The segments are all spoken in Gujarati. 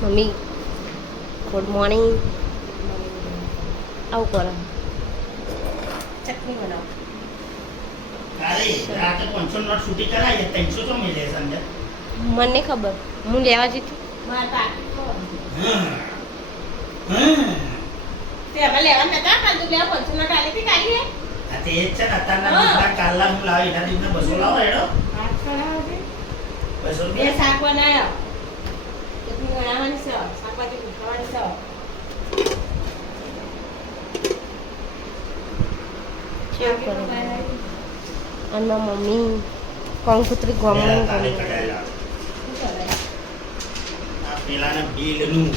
Mummy good morning. આવું કરો ચટણી બનાવો. મને ખબર હું લેવા જતી લેવા નતા કાલ તો લેવા 500 નોટ આલી હતી કાલી હે તે જ છે અત્યારના કાલના હું લાવી એના દીને 200 લાવો હેડો 200 બે શાક બનાયો ચટણી બનાવવાની છે શાકભાજી બનાવવાની છે ચેક કરો અને મમ્મી કંકુતરી ગોમણ પેલાને બિલનું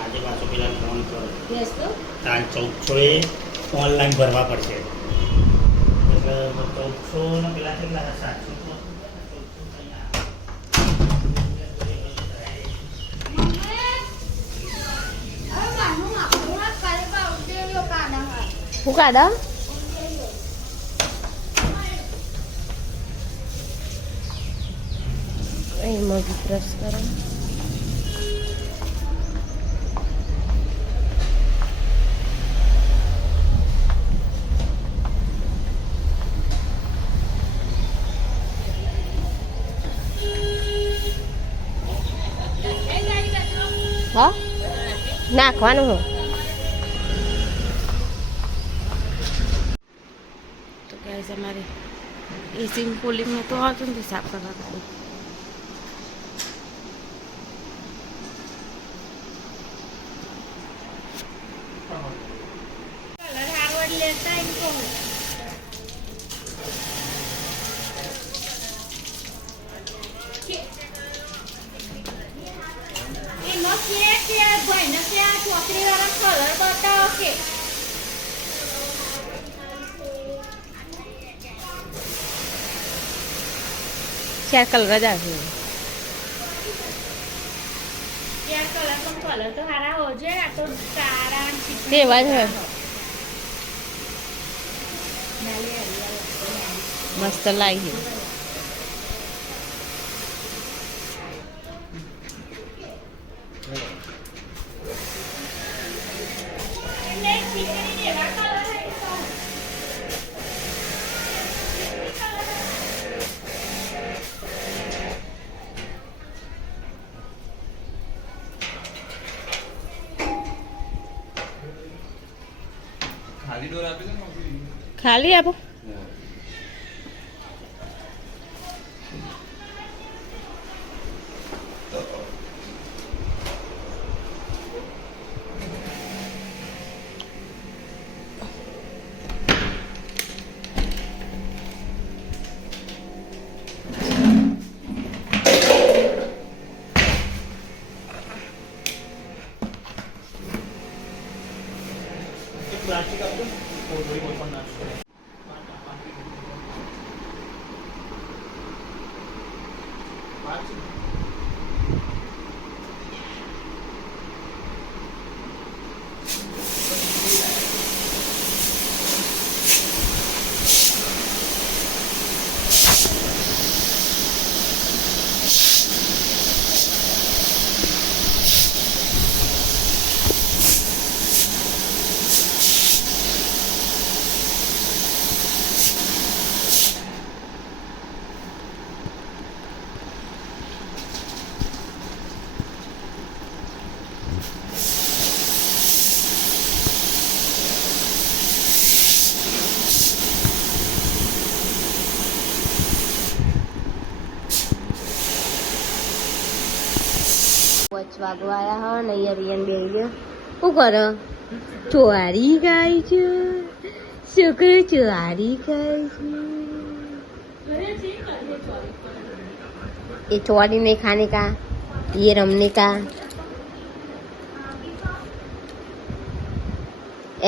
આજે પાછો પેલા ફોન કરો યસ તો 1400 એ ઓનલાઈન ભરવા પડશે એટલે 1400 ને પેલા કેટલા 700 હું કાઢા એમાં બ્રશ કરો. હા નાખવાનું હું તો ગાઈસ અમારે એસી કુલિંગ તો આવતું નથી સાફ કરવા ગાડી. ચાર કલર જ આવશે. કલર તો સારા હોવો જોઈએ. આ તો કાળા તેવા જ હોય મસ્ત લાગી. ખાલી આપો. પ્લાસ્ટિક આપજો થોડી બોટલ નાખજો. વાગવા આવ્યા હો ને અહીંયા રિયન બે ગયો. શું કરો? ચોરી ગાય છે છોકરો, ચોરી ગાય છે. ये चौड़ी नहीं खाने का, ये रमने का.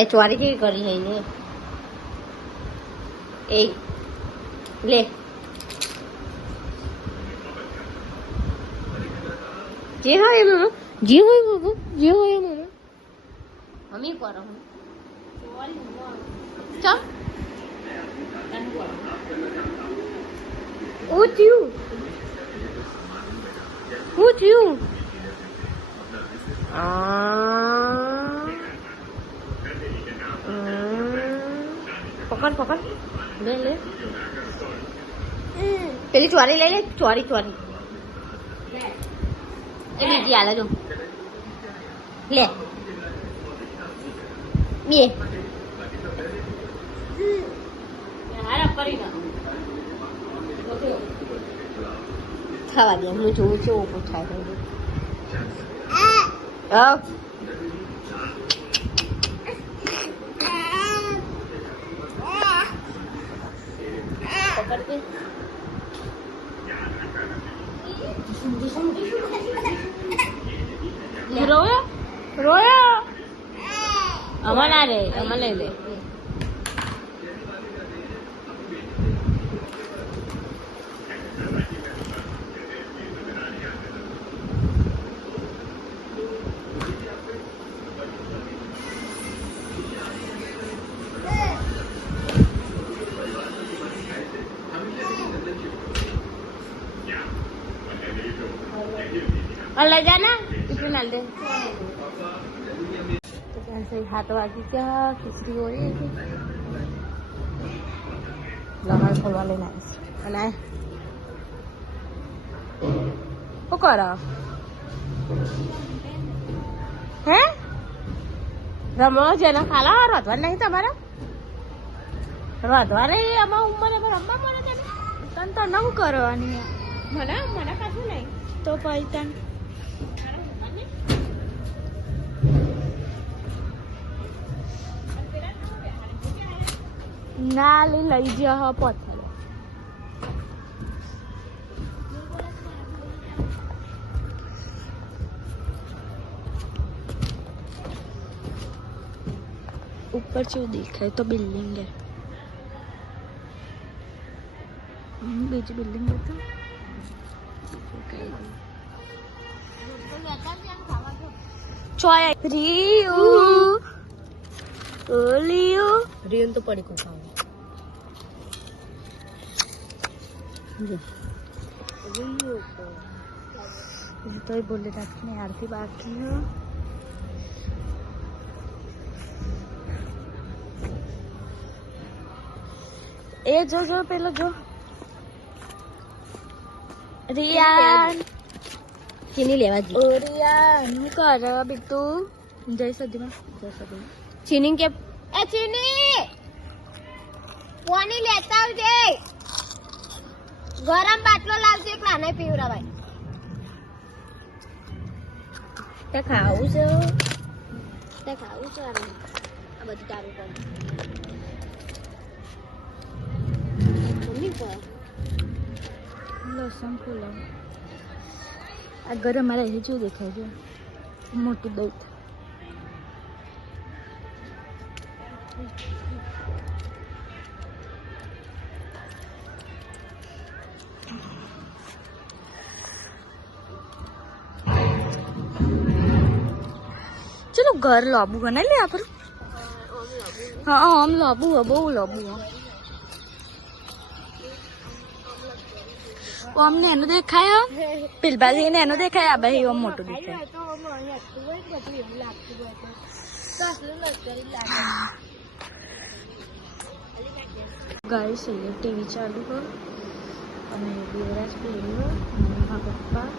એ ચોરી કેવી કરી છે એને? એ લે જે હોય મામા, જે હોય બાબુ, જે હોય મામા. મમ્મી કરો હું ચાલ હું થયું પકડ લે પેલી ચોરી લઈ લે ચોરી એ બીજી હાલે જો લે બે ખાવા દે હું જોઉં છું ઊભું થાય રોયો અમાર ના રે અમાર લઈ લે और ले जाना इसमें डाल दे तो कैसे हाथ वागी क्या खिचड़ी हो रही है लहर खोलवा लेना है वो करो है रमो जना खाला रतवा नहीं તમારા રતવા નહીં આમાં ઉંમરે રમવા મળે તને તને તો નવ કરવાની મને પાછું નહીં તો પૈતન ના લઈ જા પથ્થર ऊपर से दिखाए तो बिल्डिंग है बीच बिल्डिंग है तो ચોય રીયુ તો પડી કો ખાવ તો એ બોલે રાખને આરતી બાકી હો એ જો પેલો જો રિયાન ચીની લેવા જી ઓ રિયાન હું કર બીટુ જય સદીમાં ચીની કે એ ચીની પાણી લેતા આવજે ગરમ બાટલો લાવજે પ્લાને પીવરાવાય તે ખાવું છે આ બધું તારું કર લસણ ફૂલો આ ગરમ મારા એ જો દેખાય છે મોટું દહીં चलो घर लाबू बना ले आप हाँ हम लाबू है बहु लाबू है वो हमने एनो देखाया पिलबाजी ने एनो देखाया अब ही वो मोटो देखाया गाइस ये टीवी चालू हो અને દેવરાજ પેલો મમ્મા પપ્પા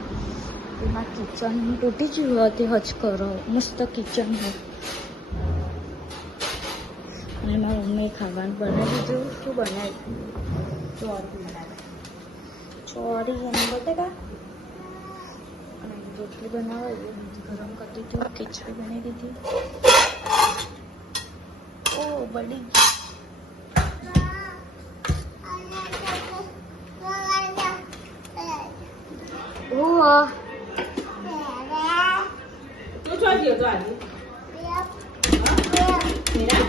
એમાં કિચન તૂટી ગયું તે હજ કરો મસ્ત કિચન હોય અને મારા મમ્મીએ ખાવાનું બનાવી દીધું શું બનાવ્યું ચોરી અને બટેકા અને રોટલી બનાવાય ગરમ કરી દીધું ખીચડી બનાવી દીધી ઓ બળી તું છોડ્યો તો આજે મીરા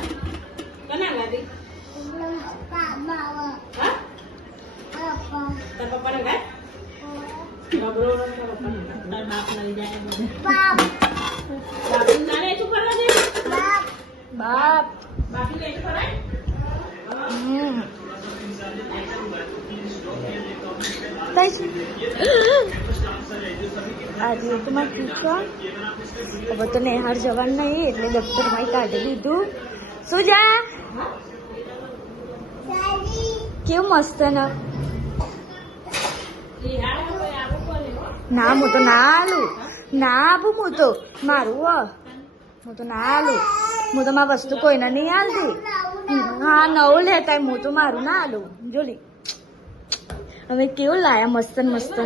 કોના લાવી હા તાર પપ્પાને ગાય બબરો તાર પપ્પાને તાર બાપ લઈ જાય બાપ નાને શું કરવા દે બાપ બાપી લઈ કરાય થાય છે આજે તમારે કિચન હવે તો નેહાર જવાનું નહીં એટલે દફતરમાં કાઢી દીધું. શું જા કેવું મસ્ત ને ના હું તો ના આલું ના આપું હું તો મારું હું તો ના આલું હું તો મારી વસ્તુ કોઈને નહીં આલતી. હા નવું લેતા હું તો મારું ના આલું. જોલી હવે કેવું લાયા મસ્ત મસ્ત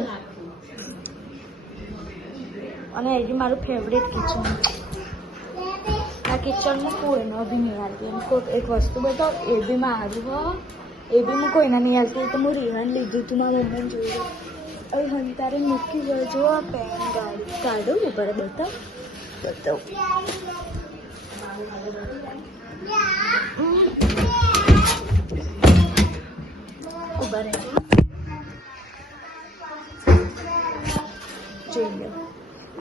અને એ બી મારું ફેવરેટ કિચન. આ કિચનમાં કોઈને બી નહીં હાલતી એમ એક વસ્તુ બતાવ એ બી મારું એ બી હું કોઈને નહીં હાલતી. તો હું રિહાન લીધું હતું મારા મમ્મીને જોયું. હવે હન તારે મૂકી જજો આ પેન કાઢું ઉપર બતાવ ઉભા રહેજો જોઈ લો.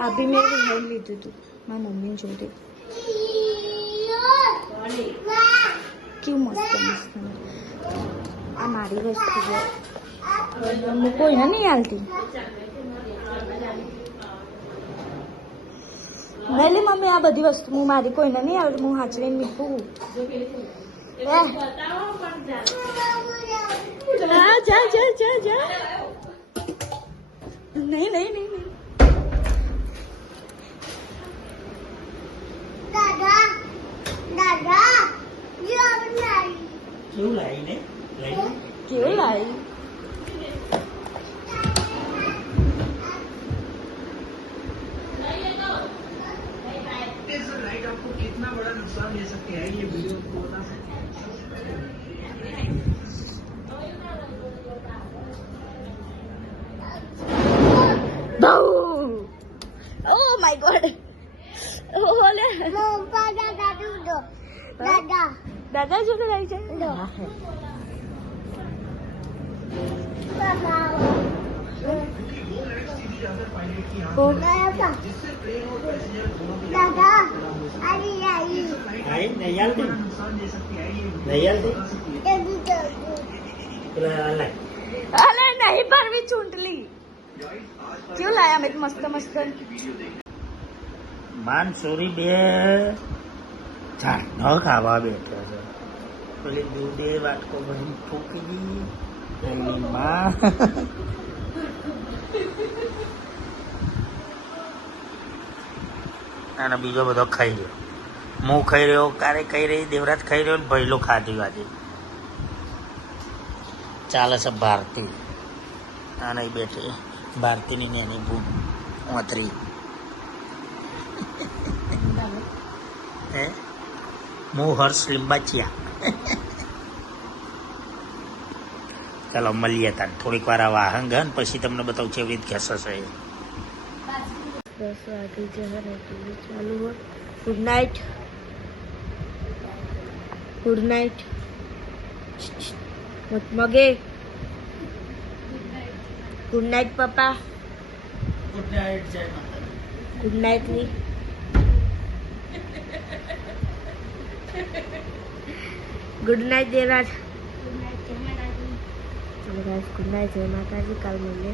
આ બી મેં રિહાન લીધું હતું મારા મમ્મીને જોયું. કેવું મસ્ત મસ્ત આ મારી વસ્તુ છે હું કોઈને નહીં હાલતી. ભલે મમ્મી આ બધી વસ્તુ હું મારી કોઈને નહીં આવડે હું હાચવીને મૂકું. જા જા જા જા જા નહીં નહીં નહીં કેવું લાવીને કેવું લાવી आपको कितना बड़ा नुकसान दे सकते हैं ये वीडियो कोरोना से. Oh my god. ઓલે દાદા જો તો રહી છે. નહીં હાલતી અલે નહીં ભરવી ચૂંટલી. કેવું લાયા મેં મસ્ત મસ્ત માનસુરી બે ન ખાવા બેઠો છે. પેલી દૂધે વાટકો ભરી ફૂકી દી એની માં અને બીજો બધો ખાઈ રહ્યો. હું ખાઈ રહ્યો, કારે ખાઈ રહી, દેવરાજ ખાઈ રહ્યો ને ભૈલો ખાધી આજે ચાલે છે. ભારતી આ નહીં બેઠી ભારતીની નાની ભૂમ ઓતરી હે હું હર્ષ લીંબાચિયા. ચાલો મળીએ તાર થોડીક વાર આ વાહન ગન પછી તમને બતાવું છે એવી રીતે ખેંચશે. 10 વાગે જવાનું ટીવી ચાલુ હોય. ગુડ નાઇટ ગુડ નાઇટ મગે ગુડ નાઇટ પપ્પા. ગુડ નાઇટ જય માતા. ગુડ નાઇટ ની good night Devraj. Good night જય માતાજી. કાલ મળીએ.